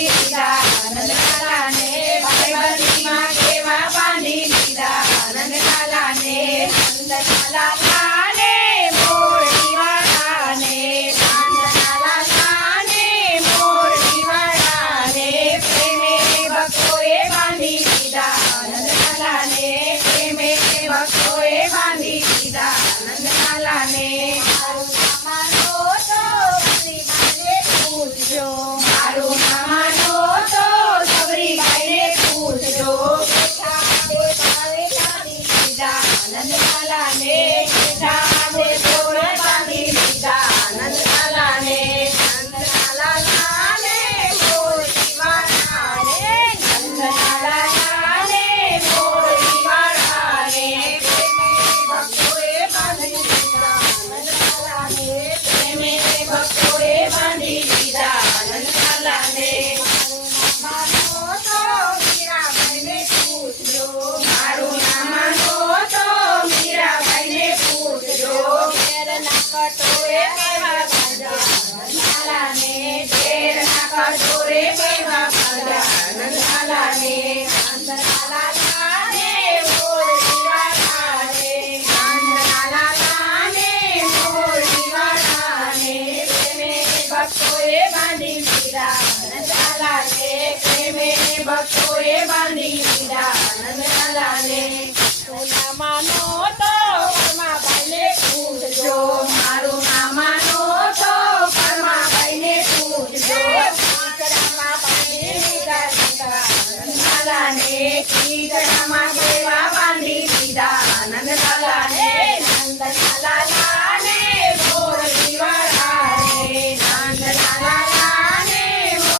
લીધા નંદલાલાને ભાઈબંધીમાં કેવા બાંધી લીધા નંદલાલાને નંદલાલાને મોરડીવાળાને નંદલાલાને મોરડીવાળાને પ્રેમે ભક્તોએ બાંધી લીધા નંદલાલાને પ્રેમે ભક્તોએ બાંધી લીધા નંદલાલાને મારું નામ માનો તો સબરીબાઈને પૂછજો નંદલાલાને બાંધી લીધા નંદલાલાને નંદલાલાને મોરડીવાળાને નંદલાલાને મોરડીવાળાને ભક્તોએ બાંધી લીધા નંદલાલાને પ્રેમે ભક્તોએ બાંધી લીધા નંદલાલાને મારું નામ માનો તો મીરાબાઈને પૂછજો કટોરે કેવા બાંધા નંદલાલાને ઝેરના કટોરે કેવા બાંધા નંદલાલાને નંદલાલાને મોરડીવાળાને નંદલાલાને મોરડીવાળાને પ્રેમે ભક્તોએ બાંધી લીધા નંદલાલાને પ્રેમે ભક્તોએ બાંધી લીધા નંદલાલાને સોના માનો તો પરમાબાઈને પૂછજો મારું નામ માનો તો પરમાબાઈને પૂછજો દીકરામાં બાંધી લીધા નંદલાલાને